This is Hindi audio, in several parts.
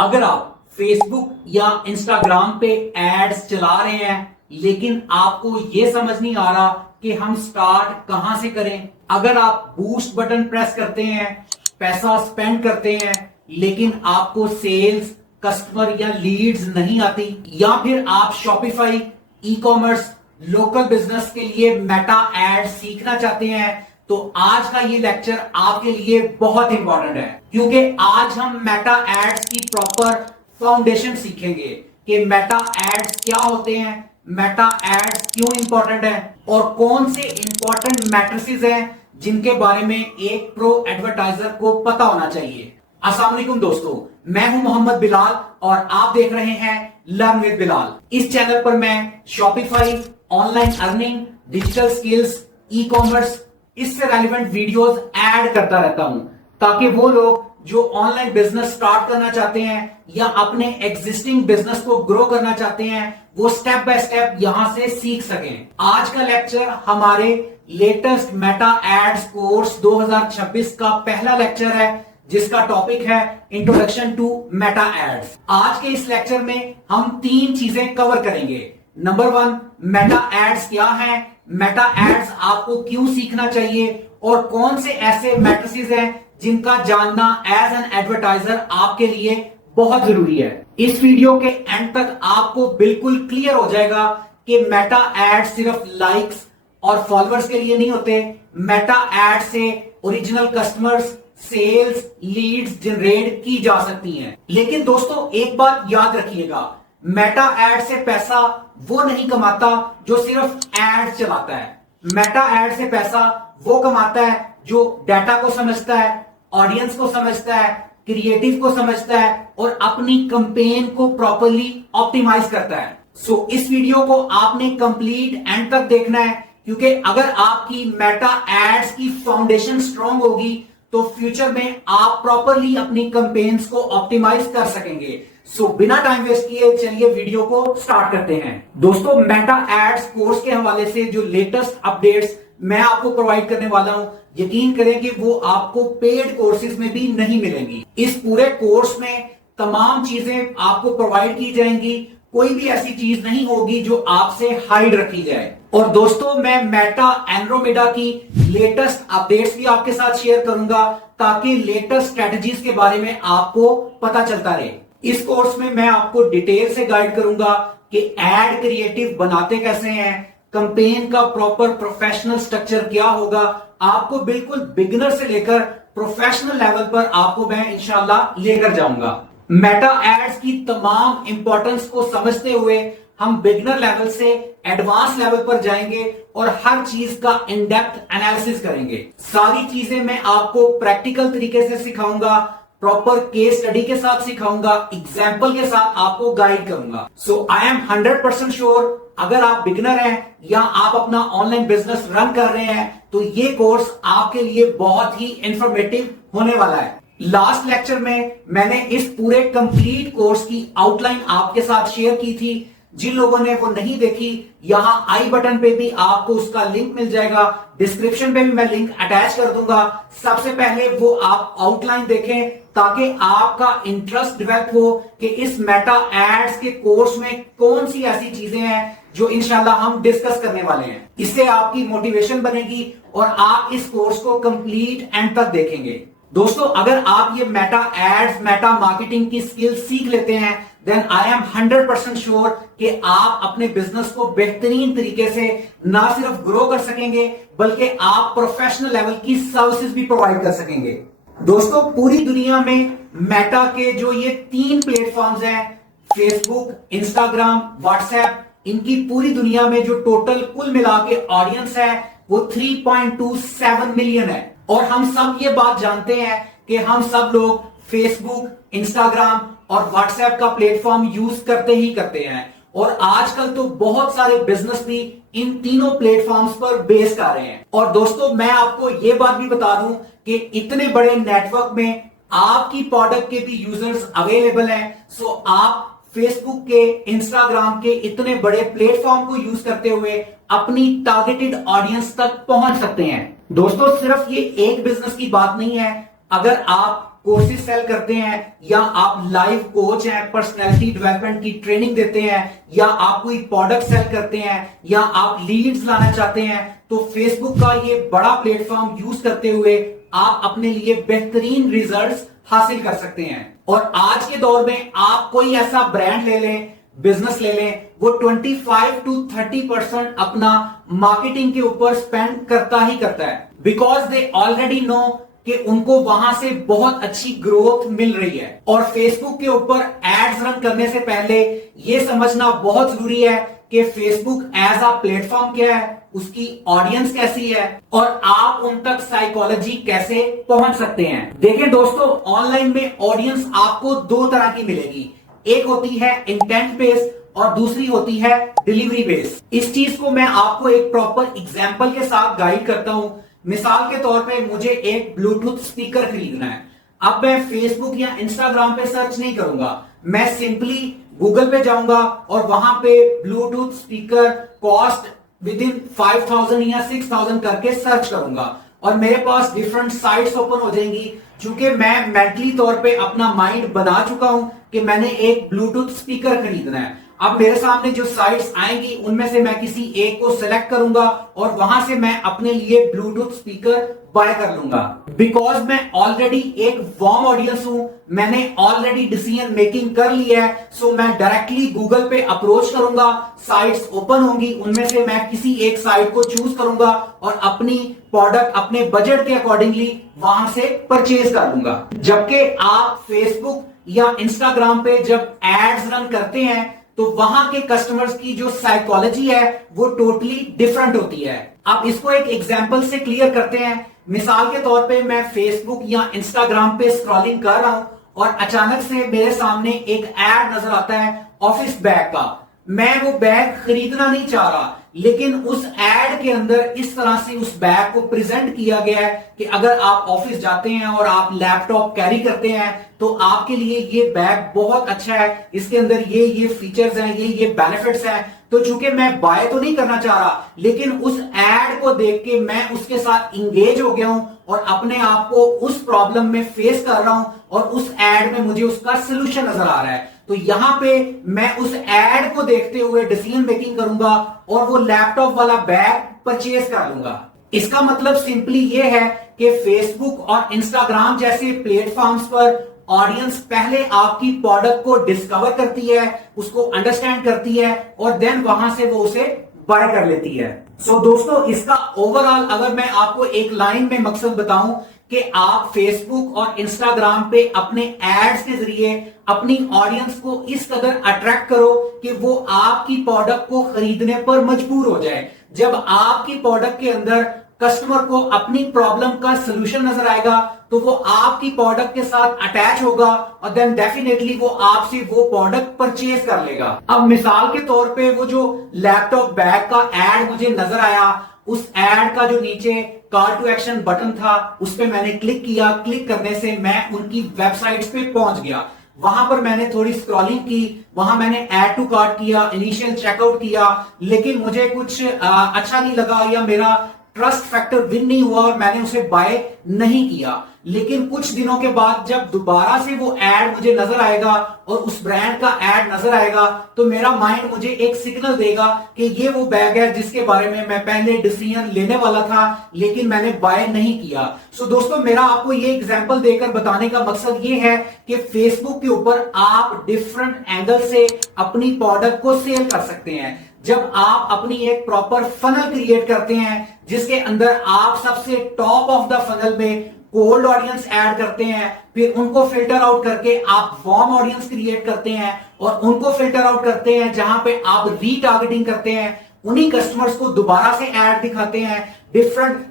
अगर आप फेसबुक या इंस्टाग्राम पे एड्स चला रहे हैं लेकिन आपको यह समझ नहीं आ रहा कि हम स्टार्ट कहां से करें, अगर आप बूस्ट बटन प्रेस करते हैं, पैसा स्पेंड करते हैं लेकिन आपको सेल्स, कस्टमर या लीड्स नहीं आती, या फिर आप Shopify, e commerce, local business के लिए मेटा एड सीखना चाहते हैं, तो आज का ये लेक्चर आपके लिए बहुत इंपॉर्टेंट है क्योंकि आज हम मेटा एड्स की प्रॉपर फाउंडेशन सीखेंगे कि मेटा एड्स क्या होते हैं, मेटा एड्स क्यों इंपॉर्टेंट है और कौन से इंपॉर्टेंट मैट्रिसेस हैं जिनके बारे में एक प्रो एडवर्टाइजर को पता होना चाहिए। अस्सलाम वालेकुम दोस्तों, मैं हूं मोहम्मद बिलाल और आप देख रहे हैं लर्न विद बिलाल। इस चैनल पर मैं Shopify, online earning, digital skills, e commerce, इससे रेलिवेंट वीडियोस ऐड करता रहता हूं ताकि वो लोग जो ऑनलाइन बिजनेस स्टार्ट करना चाहते हैं या अपने एग्जिस्टिंग बिजनेस को ग्रो करना चाहते हैं वो स्टेप बाय स्टेप यहां से सीख सकें। आज का लेक्चर हमारे लेटेस्ट मेटा एड्स कोर्स 2026 का पहला लेक्चर है जिसका टॉपिक है इंट्रोडक्शन टू मेटा एड्स। आज के इस लेक्चर में हम 3 चीजें कवर करेंगे। नंबर 1, मेटा एड्स क्या है, मेटा एड्स आपको क्यों सीखना चाहिए और कौन से ऐसे मैट्रिसेस हैं जिनका जानना एज एन एडवर्टाइजर आपके लिए बहुत जरूरी है। इस वीडियो के एंड तक आपको बिल्कुल क्लियर हो जाएगा कि मेटा एड्स सिर्फ लाइक्स और फॉलोअर्स के लिए नहीं होते। मेटा एड से original customers, sales, leads generate की जा सकती हैं। लेकिन दोस्तों एक बात याद रखिएगा, मेटा एड से पैसा वो नहीं कमाता जो सिर्फ एड चलाता है। मेटा एड से पैसा वो कमाता है जो डाटा को समझता है, ऑडियंस को समझता है, क्रिएटिव को समझता है और अपनी कैंपेन को प्रॉपर्ली ऑप्टिमाइज करता है। सो इस वीडियो को आपने कंप्लीट एंड तक देखना है क्योंकि अगर आपकी मेटा एड्स की फाउंडेशन स्ट्रांग होगी तो फ्यूचर में आप प्रॉपर्ली अपनी कैंपेन्स को ऑप्टिमाइज कर सकेंगे। सो बिना टाइम वेस्ट किए चलिए वीडियो को स्टार्ट करते हैं। दोस्तों मेटा एड्स कोर्स के हवाले से जो लेटेस्ट अपडेट्स मैं आपको प्रोवाइड करने वाला हूं, यकीन करें कि वो आपको पेड कोर्सेज में भी नहीं मिलेंगी। इस पूरे कोर्स में तमाम चीजें आपको प्रोवाइड की जाएंगी, कोई भी ऐसी चीज नहीं होगी जो आपसे हाइड रखी जाए। और दोस्तों मैं मेटा एंड्रोमेडा की लेटेस्ट अपडेट्स भी आपके साथ शेयर करूंगा ताकि लेटेस्ट स्ट्रेटजीज के बारे में आपको पता चलता रहे। इस कोर्स में मैं आपको डिटेल से गाइड करूंगा कि एड क्रिएटिव बनाते कैसे हैं, कैंपेन का प्रॉपर प्रोफेशनल स्ट्रक्चर क्या होगा, आपको बिल्कुल बिगिनर से लेकर प्रोफेशनल लेवल पर आपको मैं इंशाल्लाह लेकर जाऊंगा। मेटा एड्स की तमाम इंपॉर्टेंस को समझते हुए हम बिगिनर लेवल से एडवांस लेवल पर जाएंगे और हर चीज का इन डेप्थ एनालिसिस करेंगे। सारी चीजें मैं आपको प्रैक्टिकल तरीके से सिखाऊंगा, प्रॉपर केस स्टडी के साथ सिखाऊंगा, एग्जाम्पल के साथ आपको गाइड करूंगा। सो आई एम 100% श्योर अगर आप बिगिनर हैं या आप अपना ऑनलाइन बिजनेस रन कर रहे हैं तो ये कोर्स आपके लिए बहुत ही इंफॉर्मेटिव होने वाला है। लास्ट लेक्चर में मैंने इस पूरे कंप्लीट कोर्स की आउटलाइन आपके साथ शेयर की थी। जिन लोगों ने वो नहीं देखी, यहां आई बटन पे भी आपको उसका लिंक मिल जाएगा, डिस्क्रिप्शन पे भी मैं लिंक अटैच कर दूंगा। सबसे पहले वो आप आउटलाइन देखें ताकि आपका इंटरेस्ट डेवलप हो कि इस मेटा एड्स के कोर्स में कौन सी ऐसी चीजें हैं जो इंशाल्लाह हम डिस्कस करने वाले हैं। इससे आपकी मोटिवेशन बनेगी और आप इस कोर्स को कंप्लीट एंड तक देखेंगे। दोस्तों अगर आप ये मेटा एड्स, मेटा मार्केटिंग की स्किल सीख लेते हैं देन आई एम 100% श्योर कि आप अपने बिजनेस को बेहतरीन तरीके से ना सिर्फ ग्रो कर सकेंगे बल्कि आप प्रोफेशनल लेवल की सर्विसेज भी प्रोवाइड कर सकेंगे। दोस्तों पूरी दुनिया में मेटा के जो ये 3 प्लेटफॉर्म्स हैं, फेसबुक, इंस्टाग्राम, व्हाट्सएप, इनकी पूरी दुनिया में जो टोटल कुल मिला के ऑडियंस है वो 3.27 मिलियन है। और हम सब ये बात जानते हैं कि हम सब लोग फेसबुक, इंस्टाग्राम और व्हाट्सएप का प्लेटफॉर्म यूज करते ही करते हैं और आजकल तो बहुत सारे बिजनेस भी इन तीनों प्लेटफॉर्म्स पर बेस कर रहे हैं। और दोस्तों मैं आपको ये बात भी बता दूं कि इतने बड़े नेटवर्क में आपकी प्रोडक्ट के भी यूजर्स अवेलेबल हैं। सो आप फेसबुक के, इंस्टाग्राम के इतने बड़े प्लेटफॉर्म को यूज करते हुए अपनी टारगेटेड ऑडियंस तक पहुंच सकते हैं। दोस्तों सिर्फ ये एक बिजनेस की बात नहीं है, अगर आप कोर्सेज सेल करते हैं, या आप लाइव कोच हैं, पर्सनैलिटी डेवलपमेंट की ट्रेनिंग देते हैं, या आप कोई प्रोडक्ट सेल करते हैं, या आप लीड्स लाना चाहते हैं, तो फेसबुक का ये बड़ा प्लेटफॉर्म यूज करते हुए आप अपने लिए बेहतरीन रिजल्ट्स हासिल कर सकते हैं। और आज के दौर में आप कोई ऐसा ब्रांड ले लें, बिजनेस ले लें, वो 25 to 30% अपना मार्केटिंग के ऊपर स्पेंड करता ही करता है, बिकॉज दे ऑलरेडी नो कि उनको वहां से बहुत अच्छी ग्रोथ मिल रही है। और फेसबुक के ऊपर एड्स रन करने से पहले यह समझना बहुत जरूरी है कि फेसबुक एज अ प्लेटफॉर्म क्या है, उसकी ऑडियंस कैसी है, और आप उन तक साइकोलॉजी कैसे पहुंच सकते हैं। देखें दोस्तों, ऑनलाइन में ऑडियंस आपको दो तरह की मिलेगी, एक होती है इंटेंट बेस्ड और दूसरी होती है डिलीवरी बेस्ड। इस चीज को मैं आपको एक प्रॉपर एग्जांपल के साथ गाइड करता हूं। मिसाल के तौर पे मुझे एक ब्लूटूथ स्पीकर खरीदना है। अब मैं फेसबुक या इंस्टाग्राम पे सर्च नहीं करूंगा, मैं सिंपली गूगल पे जाऊंगा और वहां पे Bluetooth speaker cost with in 5000 या 6000 करके सर्च करूंगा और मेरे पास डिफरेंट साइट्स ओपन हो जाएंगी। चूंकि मैं मेंटली तौर पे अपना माइंड बना चुका हूं कि मैंने एक ब्लूटूथ स्पीकर खरीदना है, अब मेरे सामने जो साइट्स आएंगी उनमें से मैं किसी एक को सिलेक्ट करूंगा और वहां से मैं अपने लिए ब्लूटूथ स्पीकर बाय कर लूंगा। बिकॉज मैं ऑलरेडी एक वार्म ऑडियंस हूं, मैंने ऑलरेडी डिसीजन मेकिंग कर लिया है, सो मैं डायरेक्टली गूगल पे अप्रोच करूंगा, साइट्स ओपन होंगी, उनमें से मैं किसी एक साइट को चूज करूंगा और अपनी प्रोडक्ट अपने बजट के अकॉर्डिंगली वहां से परचेज कर लूंगा। जबकि आप फेसबुक या इंस्टाग्राम पे जब एड्स रन करते हैं तो वहां के कस्टमर्स की जो साइकोलॉजी है वो टोटली डिफरेंट होती है। अब इसको एक एग्जांपल से क्लियर करते हैं। मिसाल के तौर पे मैं फेसबुक या इंस्टाग्राम पे स्क्रॉलिंग कर रहा हूं और अचानक से मेरे सामने एक एड नजर आता है ऑफिस बैग का। मैं वो बैग खरीदना नहीं चाह रहा, लेकिन उस एड के अंदर इस तरह से उस बैग को प्रेजेंट किया गया है कि अगर आप ऑफिस जाते हैं और आप लैपटॉप कैरी करते हैं तो आपके लिए ये बैग बहुत अच्छा है, इसके अंदर ये फीचर्स हैं, ये बेनिफिट्स हैं। तो चूंकि मैं बाय तो नहीं करना चाह रहा, लेकिन उस एड को देख के मैं उसके साथ इंगेज हो गया हूं और अपने आप को उस प्रॉब्लम में फेस कर रहा हूं और उस एड में मुझे उसका सोल्यूशन नजर आ रहा है। तो यहां पे मैं उस एड को देखते हुए डिसीजन मेकिंग करूंगा और वो लैपटॉप वाला बैग परचेज कर लूंगा। इसका मतलब सिंपली ये है कि फेसबुक और इंस्टाग्राम जैसे प्लेटफॉर्म्स पर ऑडियंस पहले आपकी प्रोडक्ट को डिस्कवर करती है, उसको अंडरस्टैंड करती है और देन वहां से वो उसे बाय कर लेती है। सो दोस्तों, इसका ओवरऑल अगर मैं आपको एक लाइन में मकसद बताऊं कि आप फेसबुक और इंस्टाग्राम पे अपने एड्स के जरिए अपनी ऑडियंस को इस कदर अट्रैक्ट करो कि वो आपकी प्रोडक्ट को खरीदने पर मजबूर हो जाए। जब आपकी प्रोडक्ट के अंदर कस्टमर को अपनी प्रॉब्लम का सलूशन नजर आएगा तो वो आपकी प्रोडक्ट के साथ अटैच होगा और देन डेफिनेटली वो आपसे वो प्रोडक्ट परचेज कर लेगा। अब मिसाल के तौर पे वो जो लैपटॉप बैग का एड मुझे नजर आया, उस एड का जो नीचे कॉल टू एक्शन बटन था उस पे मैंने क्लिक किया। क्लिक करने से मैं उनकी वेबसाइट्स पे पहुंच गया। वहां पर मैंने थोड़ी स्क्रॉलिंग की, वहां मैंने ऐड टू कार्ट किया, इनिशियल चेकआउट किया, लेकिन मुझे कुछ अच्छा नहीं लगा या मेरा ट्रस्ट फैक्टर विन नहीं हुआ और मैंने उसे बाय नहीं किया। लेकिन कुछ दिनों के बाद जब दोबारा से वो एड मुझे नजर आएगा और उस ब्रांड का एड नजर आएगा तो मेरा माइंड मुझे एक सिग्नल देगा कि ये वो बैग है जिसके बारे में मैं पहले डिसीजन लेने वाला था लेकिन मैंने बाय नहीं किया। सो दोस्तों, मेरा आपको ये एग्जांपल देकर बताने का मकसद ये है कि फेसबुक के ऊपर आप डिफरेंट एंगल से अपनी प्रोडक्ट को सेल कर सकते हैं। जब आप अपनी एक प्रॉपर फनल क्रिएट करते हैं जिसके अंदर आप सबसे टॉप ऑफ द फनल में कोल्ड ऑडियंस ऐड करते हैं, फिर उनको फिल्टर आउट करके आप वार्म ऑडियंस क्रिएट करते हैं और उनको फिल्टर आउट करते हैं, जहां पे आप रीटारगेटिंग करते हैं, उन्हीं कस्टमर्स को दोबारा से ऐड दिखाते हैं डिफरेंट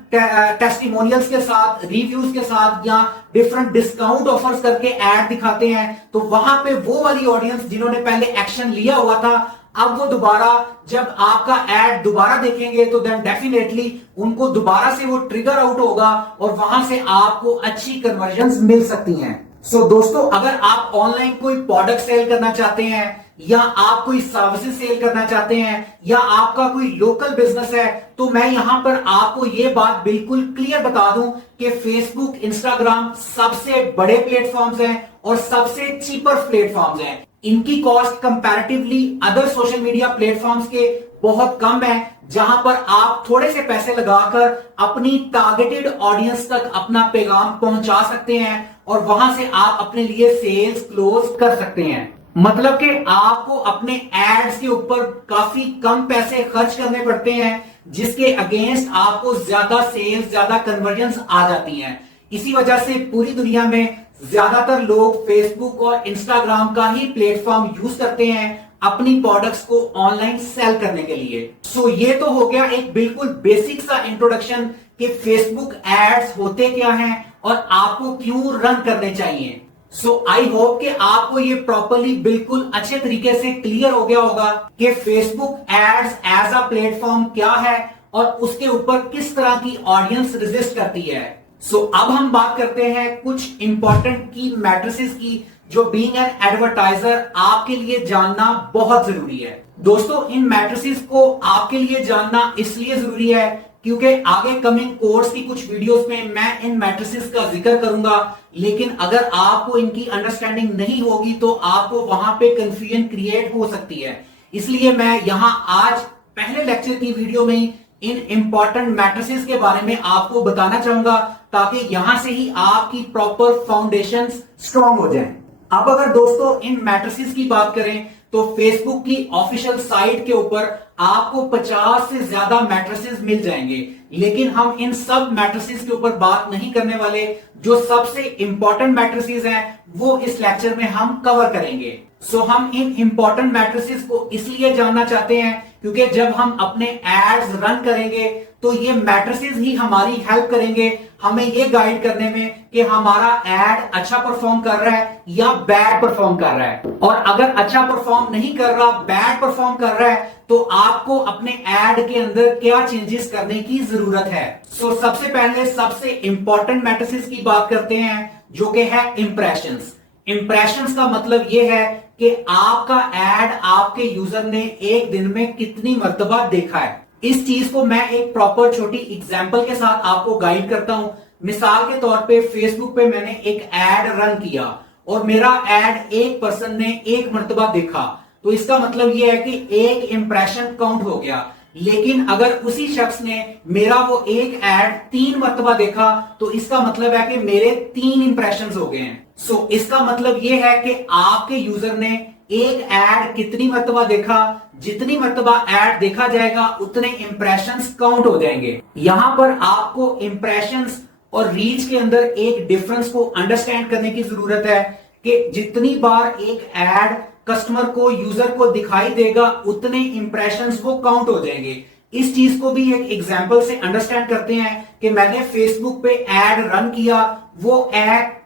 टेस्टिमोनियल्स के साथ, रिव्यूज के साथ या डिफरेंट डिस्काउंट ऑफर्स करके ऐड दिखाते हैं। तो वहां पे वो वाली ऑडियंस जिन्होंने पहले एक्शन लिया हुआ था, अब वो दोबारा जब आपका एड दोबारा देखेंगे तो देन डेफिनेटली उनको दोबारा से वो ट्रिगर आउट होगा और वहां से आपको अच्छी कन्वर्जन्स मिल सकती हैं। दोस्तों, अगर आप ऑनलाइन कोई प्रोडक्ट सेल करना चाहते हैं या आप कोई सर्विसेज सेल करना चाहते हैं या आपका कोई लोकल बिजनेस है, तो मैं यहां पर आपको यह बात बिल्कुल क्लियर बता दूं कि फेसबुक, इंस्टाग्राम सबसे बड़े प्लेटफॉर्म्स हैं और सबसे चीपर प्लेटफॉर्म्स हैं। इनकी cost comparatively other social media platforms के बहुत कम है, जहां पर आप थोड़े से पैसे लगाकर अपनी टारगेटेड ऑडियंस तक अपना पैगाम पहुंचा सकते हैं और वहां से आप अपने लिए सेल्स क्लोज कर सकते हैं। मतलब कि आपको अपने एड्स के ऊपर काफी कम पैसे खर्च करने पड़ते हैं, जिसके अगेंस्ट आपको ज्यादा सेल्स, ज्यादा कन्वर्जन्स आ जाती हैं। इसी वजह से पूरी दुनिया में ज्यादातर लोग फेसबुक और इंस्टाग्राम का ही प्लेटफॉर्म यूज करते हैं अपनी प्रोडक्ट्स को ऑनलाइन सेल करने के लिए। ये तो हो गया एक बिल्कुल बेसिक सा इंट्रोडक्शन कि फेसबुक एड्स होते क्या हैं और आपको क्यों रन करने चाहिए। आई होप कि आपको ये प्रॉपर्ली बिल्कुल अच्छे तरीके से क्लियर हो गया होगा कि Facebook ads as a platform क्या है और उसके ऊपर किस तरह की ऑडियंस रेजिस्ट करती है। अब हम बात करते हैं कुछ इंपॉर्टेंट की मैट्रिसेस की, जो बीइंग एन एडवर्टाइजर आपके लिए जानना बहुत जरूरी है। दोस्तों, इन मैट्रिसेस को आपके लिए जानना इसलिए जरूरी है क्योंकि आगे कमिंग कोर्स की कुछ वीडियोस में मैं इन मैट्रिसेस का जिक्र करूंगा, लेकिन अगर आपको इनकी अंडरस्टैंडिंग नहीं होगी तो आपको वहां पे कंफ्यूजन क्रिएट हो सकती है। इसलिए मैं यहां आज पहले लेक्चर की वीडियो में इन इंपॉर्टेंट मैट्रिसेस के बारे में आपको बताना चाहूंगा, ताकि यहां से ही आपकी प्रॉपर फाउंडेशंस स्ट्रांग हो जाएं। अब अगर दोस्तों इन मैट्रिसेस की बात करें तो फेसबुक की ऑफिशियल साइट के ऊपर आपको 50 से ज्यादा मैट्रिसेस मिल जाएंगे, लेकिन हम इन सब मैट्रिसेस के ऊपर बात नहीं करने वाले। जो सबसे इंपॉर्टेंट मैट्रिसेस हैं वो इस लेक्चर में हम कवर करेंगे। हम इन इंपॉर्टेंट मैट्रिसेस को इसलिए जानना चाहते हैं क्योंकि जब हम अपने एड्स रन करेंगे तो ये मैट्रिसेस ही हमारी हेल्प करेंगे हमें ये गाइड करने में कि हमारा एड अच्छा परफॉर्म कर रहा है या बैड परफॉर्म कर रहा है। और अगर अच्छा परफॉर्म नहीं कर रहा, बैड परफॉर्म कर रहा है, तो आपको अपने एड के अंदर क्या चेंजेस करने की जरूरत है। सबसे पहले सबसे इंपॉर्टेंट मैट्रिसेस की बात करते हैं, जो कि है इंप्रेशंस। इंप्रेशंस का मतलब यह है कि आपका एड आपके यूजर ने एक दिन में कितनी मर्तबा देखा है। इस चीज को मैं एक प्रॉपर छोटी एग्जांपल के साथ आपको गाइड करता हूं। मिसाल के तौर पे फेसबुक पे मैंने एक एड रन किया और मेरा एड एक पर्सन ने एक मर्तबा देखा, तो इसका मतलब यह है कि एक इंप्रेशन काउंट हो गया। लेकिन अगर उसी शख्स ने मेरा वो एक एड 3 मर्तबा देखा, तो इसका मतलब है कि मेरे 3 इंप्रेशंस हो गए हैं। इसका मतलब यह है कि आपके यूजर ने एक एड कितनी मर्तबा देखा, जितनी मर्तबा एड देखा जाएगा उतने इंप्रेशंस काउंट हो जाएंगे। यहां पर आपको इंप्रेशंस और रीच के अंदर एक डिफरेंस को अंडरस्टैंड करने की जरूरत है कि जितनी बार एक एड कस्टमर को, यूजर को दिखाई देगा, उतने इंप्रेशंस वो काउंट हो जाएंगे। इस चीज को भी एक एग्जांपल से अंडरस्टैंड करते हैं कि मैंने फेसबुक पे एड रन किया, वो एड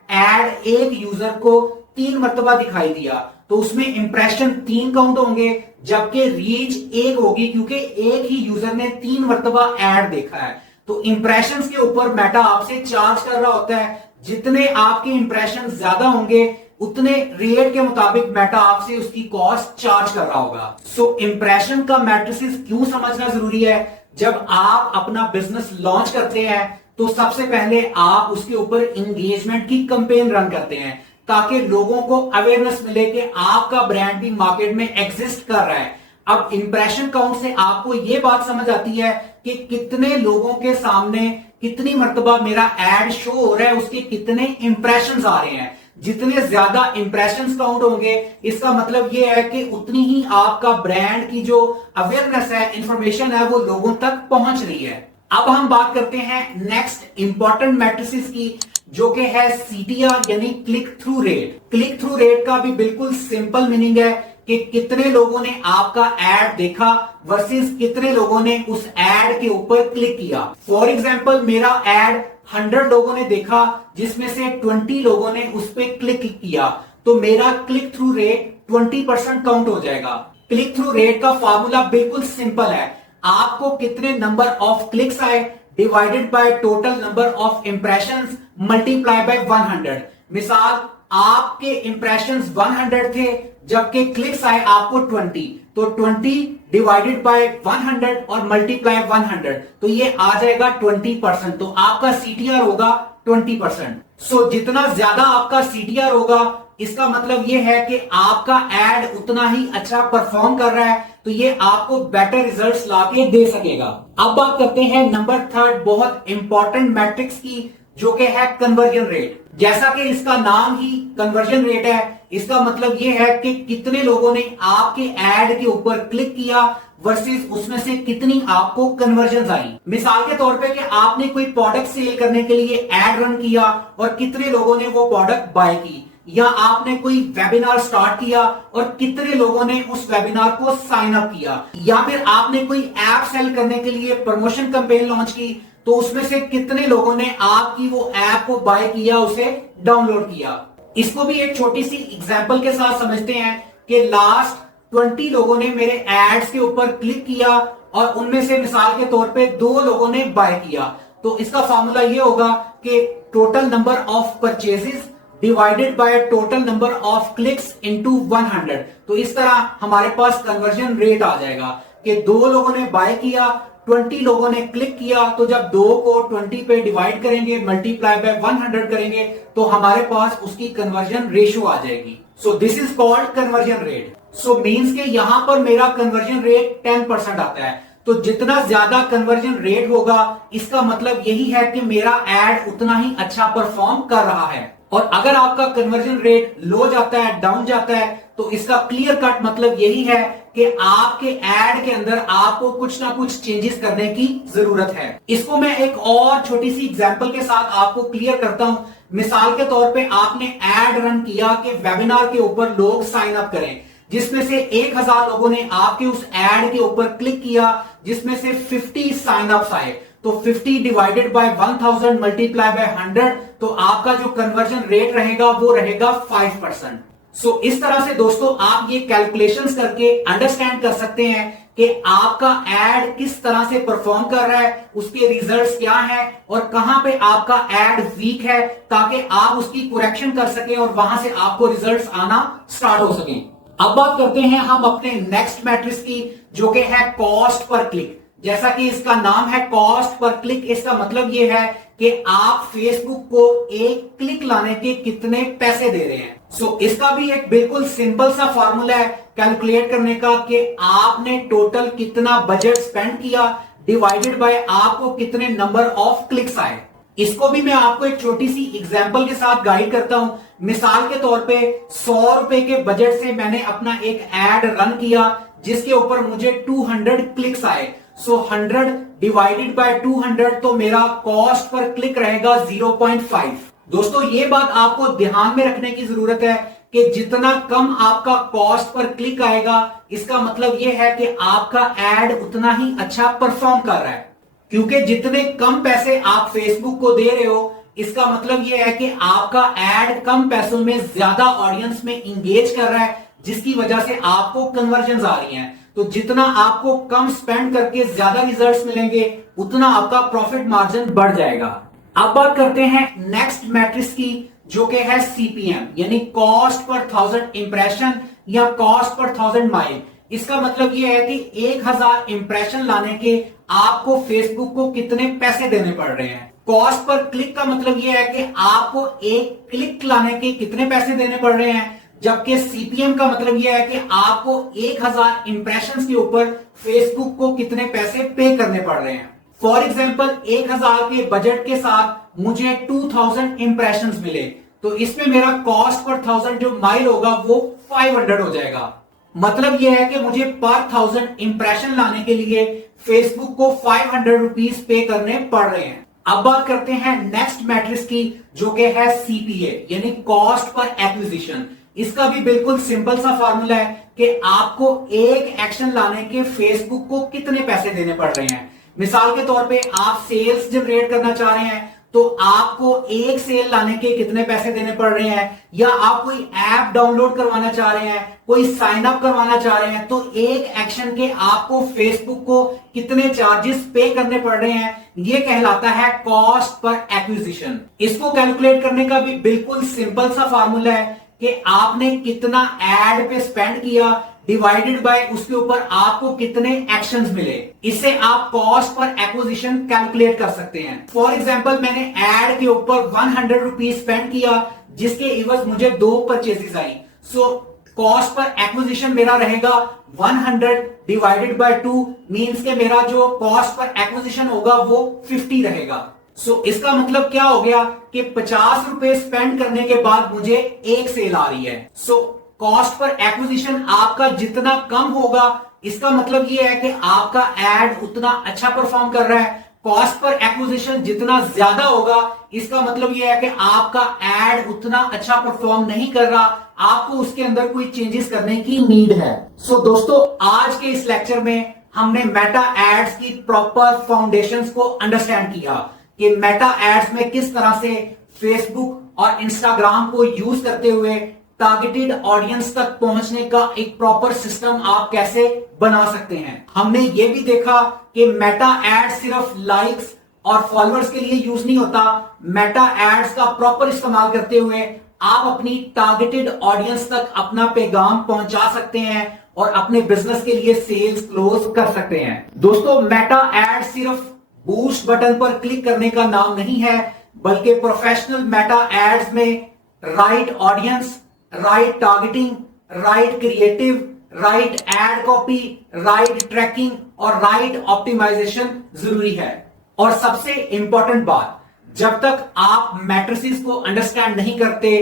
एक यूजर को 3 मर्तबा दिखाई दिया, तो उसमें इंप्रेशन 3 काउंट होंगे, जबकि रीच 1 होगी क्योंकि एक ही यूजर ने 3 मर्तबा एड देखा है। तो इंप्रेशंस के ऊपर मेटा आपसे चार्ज कर रहा होता है। जितने आपके इंप्रेशन ज्यादा होंगे उतने रेट के मुताबिक मेटा आपसे उसकी कॉस्ट चार्ज कर रहा होगा। इंप्रेशन का मैट्रिसेस क्यों समझना जरूरी है? जब आप अपना बिजनेस लॉन्च करते हैं तो सबसे पहले आप उसके ऊपर इंगेजमेंट की कैंपेन रन करते हैं, ताकि लोगों को अवेयरनेस मिले कि आपका ब्रांड भी मार्केट में एग्जिस्ट कर रहा है। अब इंप्रेशन काउंट से आपको यह बात समझ आती है कि कितने लोगों के सामने कितनी मर्तबा मेरा एड शो हो रहा है, उसके कितने इंप्रेशंस आ रहे हैं। जितने ज्यादा इंप्रेशंस काउंट होंगे, इसका मतलब यह है कि उतनी ही आपका ब्रांड की जो अवेयरनेस है, इंफॉर्मेशन है, वो लोगों तक पहुंच रही है। अब हम बात करते हैं नेक्स्ट इंपॉर्टेंट मैट्रिसेस की, जो कि है सीटीआर यानी click through rate. Click through rate का भी बिल्कुल सिंपल मीनिंग है कि कितने लोगों ने आपका एड देखा वर्सेस कितने लोगों ने उस एड के ऊपर क्लिक किया। फॉर एग्जांपल, मेरा एड 100 लोगों ने देखा, जिसमें से 20 लोगों ने उस पर क्लिक किया, तो मेरा क्लिक थ्रू रेट 20% काउंट हो जाएगा। क्लिक थ्रू रेट का फॉर्मूला बिल्कुल सिंपल है, आपको कितने नंबर ऑफ क्लिक्स आए divided by total number of impressions multiply by 100। मिसाल, आपके इंप्रेशंस 100 थे, जबकि क्लिक्स आए आपको 20, तो 20 डिवाइडेड बाय 100 और मल्टीप्लाई 100, तो ये आ जाएगा 20%। तो आपका सीटीआर होगा 20%। सो जितना ज्यादा आपका सीटीआर होगा, इसका मतलब ये है कि आपका एड उतना ही अच्छा परफॉर्म कर रहा है, तो ये आपको बेटर रिजल्ट्स लाके दे सकेगा। अब बात करते हैं नंबर 3 बहुत इंपॉर्टेंट मैट्रिक्स की, जो कि है कन्वर्जन रेट। जैसा कि इसका नाम ही कन्वर्जन रेट है, इसका मतलब यह है कि कितने लोगों ने आपके एड के ऊपर क्लिक किया वर्सेस उसमें से कितनी आपको कन्वर्जन आई। मिसाल के तौर पे कि आपने कोई प्रोडक्ट सेल करने के लिए एड रन किया और कितने लोगों ने वो प्रोडक्ट बाय की, या आपने कोई वेबिनार स्टार्ट किया और कितने लोगों ने उस वेबिनार को साइन अप किया, या फिर आपने कोई ऐप सेल करने के लिए प्रमोशन कैंपेन लॉन्च की, तो उसमें से कितने लोगों ने आपकी वो ऐप को बाय किया, उसे डाउनलोड किया। इसको भी एक छोटी सी एग्जांपल के साथ समझते हैं कि लास्ट 20 लोगों ने मेरे एड्स के ऊपर क्लिक किया और उनमें से मिसाल के तौर पे 2 लोगों ने बाय किया, तो इसका फॉर्मूला ये होगा कि total number of purchases divided by total number of clicks into 100। तो इस तरह हमारे पास कन्वर्जन रेट आ जाएगा कि 2 लोगों ने बाय किया, 20 लोगों ने क्लिक किया, तो जब 2 को 20 पे डिवाइड करेंगे, मल्टीप्लाई बाय 100 करेंगे, तो हमारे पास उसकी कन्वर्जन रेशियो आ जाएगी। So this is called conversion rate. So means के यहां पर मेरा कन्वर्जन रेट 10% आता है। तो जितना ज्यादा कन्वर्जन रेट होगा, इसका मतलब यही है कि मेरा एड उतना ही अच्छा परफॉर्म कर रहा है। और अगर आपका कन्वर्जन रेट लो जाता है, डाउन जाता है, तो इसका क्लियर कट मतलब यही है कि आपके एड के अंदर आपको कुछ ना कुछ चेंजेस करने की जरूरत है। इसको मैं एक और छोटी सी एग्जांपल के साथ आपको क्लियर करता हूं। मिसाल के तौर पे आपने एड रन किया कि वेबिनार के ऊपर लोग साइन अप करें, जिसमें से 1000 लोगों ने आपके उस एड के ऊपर क्लिक किया, जिसमें से 50 साइन अप्स आए, तो 50 डिवाइडेड बाय 1000 मल्टीप्लाई बाय 100, तो आपका जो कन्वर्जन रेट रहेगा वो रहेगा 5%। सो इस तरह से दोस्तों आप ये कैलकुलेशंस करके अंडरस्टैंड कर सकते हैं कि आपका एड किस तरह से परफॉर्म कर रहा है, उसके रिजल्ट्स क्या हैं और कहां पे आपका एड वीक है, ताकि आप उसकी करेक्शन कर सकें और वहां से आपको रिजल्ट्स आना स्टार्ट हो सकें। अब बात करते हैं हम अपने नेक्स्ट मैट्रिक्स की, जो कि है कॉस्ट पर क्लिक। जैसा कि इसका नाम है कॉस्ट पर क्लिक, इसका मतलब यह है कि आप फेसबुक को एक क्लिक लाने के कितने पैसे दे रहे हैं। सो इसका भी एक बिल्कुल सिंपल सा फॉर्मूला है कैलकुलेट करने का कि आपने टोटल कितना बजट स्पेंड किया डिवाइडेड बाय आपको कितने नंबर ऑफ क्लिक्स आए। इसको भी मैं आपको एक छोटी सी एग्जांपल के साथ गाइड करता हूं। मिसाल के तौर पे 100 रुपए के बजट से मैंने अपना एक एड रन किया, जिसके ऊपर मुझे 200 क्लिक्स आए। सो 100 डिवाइडेड बाय 200, तो मेरा कॉस्ट पर क्लिक रहेगा 0.5। दोस्तों ये बात आपको ध्यान में रखने की जरूरत है कि जितना कम आपका कॉस्ट पर क्लिक आएगा, इसका मतलब यह है कि आपका एड उतना ही अच्छा परफॉर्म कर रहा है। क्योंकि जितने कम पैसे आप फेसबुक को दे रहे हो, इसका मतलब यह है कि आपका एड कम पैसों में ज्यादा ऑडियंस में इंगेज कर रहा है, जिसकी वजह से आपको कन्वर्जन आ रही हैं। तो जितना आपको कम स्पेंड करके ज्यादा रिजल्ट्स मिलेंगे, उतना आपका प्रॉफिट मार्जिन बढ़ जाएगा। अब बात करते हैं नेक्स्ट मैट्रिक्स की, जो कि है सीपीएम, यानी कॉस्ट पर 1000 इंप्रेशन या कॉस्ट पर 1000 माइल। इसका मतलब यह है कि 1000 इंप्रेशन लाने के आपको फेसबुक को कितने पैसे देने पड़ रहे हैं। कॉस्ट पर क्लिक का मतलब यह है कि आपको एक क्लिक लाने के कितने पैसे देने पड़ रहे हैं, जबकि सीपीएम का मतलब यह है कि आपको 1000 इंप्रेशंस के ऊपर फेसबुक को कितने पैसे पे करने पड़ रहे हैं। फॉर एग्जांपल 1000 के बजट के साथ मुझे 2000 इंप्रेशंस मिले, तो इसमें मेरा कॉस्ट पर 1000 जो माइल होगा वो 500 हो जाएगा। मतलब यह है कि मुझे पर 1000 इंप्रेशन लाने के लिए फेसबुक को 500 रुपीज पे करने पड़ रहे हैं। अब बात करते हैं नेक्स्ट मैट्रिक्स की, जो कि है सीपीए, यानी कॉस्ट पर एक्विजिशन। इसका भी बिल्कुल सिंपल सा फॉर्मूला है कि आपको एक एक्शन लाने के फेसबुक को कितने पैसे देने पड़ रहे हैं। मिसाल के तौर पे आप सेल्स जनरेट करना चाह रहे हैं, तो आपको एक सेल लाने के कितने पैसे देने पड़ रहे हैं, या आप कोई ऐप डाउनलोड करवाना चाह रहे हैं, कोई साइन अप करवाना चाह रहे हैं, तो एक एक्शन के आपको फेसबुक को कितने चार्जेस पे करने पड़ रहे हैं, ये कहलाता है कॉस्ट पर एक्विजिशन। इसको कैलकुलेट करने का भी बिल्कुल सिंपल सा फार्मूला है कि आपने कितना एड पे स्पेंड किया डिवाइडेड बाय उसके ऊपर आपको कितने एक्शंस मिले। इससे आप कॉस्ट पर एक्विजिशन कैलकुलेट कर सकते हैं। फॉर एग्जांपल, मैंने एड के ऊपर 100 रुपीज स्पेंड किया, जिसके इवज मुझे 2 परचेजेस आई। सो कॉस्ट पर एक्विजिशन मेरा रहेगा 100 डिवाइडेड बाय 2, मींस के मेरा जो कॉस्ट पर एक्विजिशन होगा वो 50 रहेगा। सो इसका मतलब क्या हो गया कि 50 रुपए स्पेंड करने के बाद मुझे एक सेल आ रही है। सो कॉस्ट पर एक्विजिशन आपका जितना कम होगा, इसका मतलब यह है कि आपका एड उतना अच्छा परफॉर्म कर रहा है। कॉस्ट पर एक्विजिशन जितना ज्यादा होगा, इसका मतलब यह है कि आपका एड उतना अच्छा परफॉर्म नहीं कर रहा, आपको उसके अंदर कोई चेंजेस करने की नीड है। सो दोस्तों, आज के इस लेक्चर में हमने मेटा एड्स की प्रॉपर फाउंडेशंस को अंडरस्टैंड किया कि मेटा एड्स में किस तरह से फेसबुक और इंस्टाग्राम को यूज करते हुए टारगेटेड ऑडियंस तक पहुंचने का एक प्रॉपर सिस्टम आप कैसे बना सकते हैं। हमने ये भी देखा कि मेटा एड्स सिर्फ लाइक्स और फॉलोअर्स के लिए यूज नहीं होता। मेटा एड्स का प्रॉपर इस्तेमाल करते हुए आप अपनी टारगेटेड ऑडियंस तक अपना पैगाम पहुंचा सकते हैं और अपने बिजनेस के लिए सेल्स क्लोज कर सकते हैं। दोस्तों, मेटा एड सिर्फ बूस्ट बटन पर क्लिक करने का नाम नहीं है, बल्कि प्रोफेशनल मेटा एड्स में right audience, right targeting, right creative, right ad copy, right tracking और राइट ऑप्टिमाइजेशन जरूरी है। और सबसे इंपॉर्टेंट बात, जब तक आप मैट्रिसेस को अंडरस्टैंड नहीं करते,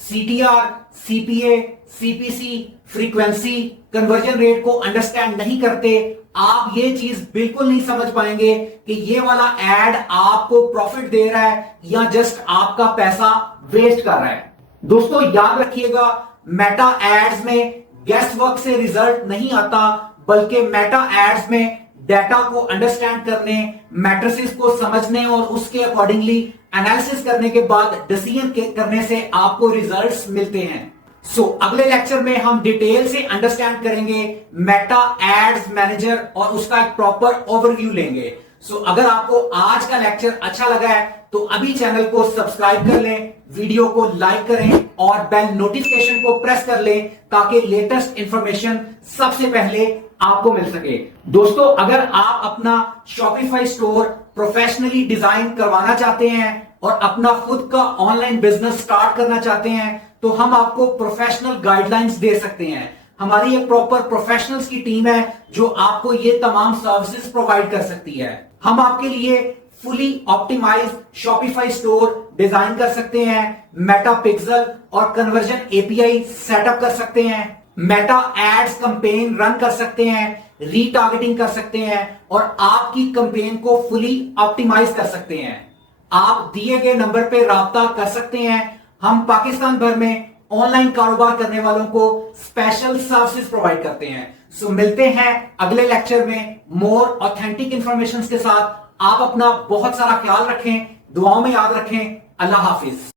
CTR, CPA, CPC, frequency, conversion rate को अंडरस्टैंड नहीं करते, आप ये चीज बिल्कुल नहीं समझ पाएंगे कि ये वाला एड आपको प्रॉफिट दे रहा है या जस्ट आपका पैसा वेस्ट कर रहा है। दोस्तों, याद रखिएगा, मेटा एड्स में गेस वर्क से रिजल्ट नहीं आता, बल्कि मेटा एड्स में डेटा को अंडरस्टैंड करने, मैट्रिसेस को समझने और उसके अकॉर्डिंगली एनालिसिस करने के बाद डिसीजन करने से आपको रिजल्ट्स मिलते हैं। सो अगले लेक्चर में हम डिटेल से अंडरस्टैंड करेंगे मेटा एड्स मैनेजर और उसका एक प्रॉपर ओवरव्यू लेंगे। सो अगर आपको आज का लेक्चर अच्छा लगा है तो अभी चैनल को सब्सक्राइब कर लें, वीडियो को लाइक करें और बेल नोटिफिकेशन को प्रेस कर लें ताकि लेटेस्ट इंफॉर्मेशन सबसे पहले आपको मिल सके। दोस्तों, अगर आप अपना शॉपिफाई स्टोर प्रोफेशनली डिजाइन करवाना चाहते हैं और अपना खुद का ऑनलाइन बिजनेस स्टार्ट करना चाहते हैं, तो हम आपको प्रोफेशनल गाइडलाइंस दे सकते हैं। हमारी एक प्रॉपर प्रोफेशनल्स की टीम है जो आपको ये तमाम सर्विसेज प्रोवाइड कर सकती है। हम आपके लिए fully optimise Shopify store design कर सकते हैं, मेटा पिक्सल और कन्वर्जन एपीआई सेटअप कर सकते हैं, मेटा एड्स कैंपेन रन कर सकते हैं, रीटारगेटिंग कर सकते हैं और आपकी कैंपेन को फुली ऑप्टिमाइज कर सकते हैं। आप दिए गए नंबर पे राब्ता कर सकते हैं। हम पाकिस्तान भर में ऑनलाइन कारोबार करने वालों को स्पेशल सर्विसेज प्रोवाइड करते हैं। सो मिलते हैं अगले लेक्चर में मोर ऑथेंटिक इंफॉर्मेशन के साथ। आप अपना बहुत सारा ख्याल रखें, दुआओं में याद रखें। अल्लाह हाफिज।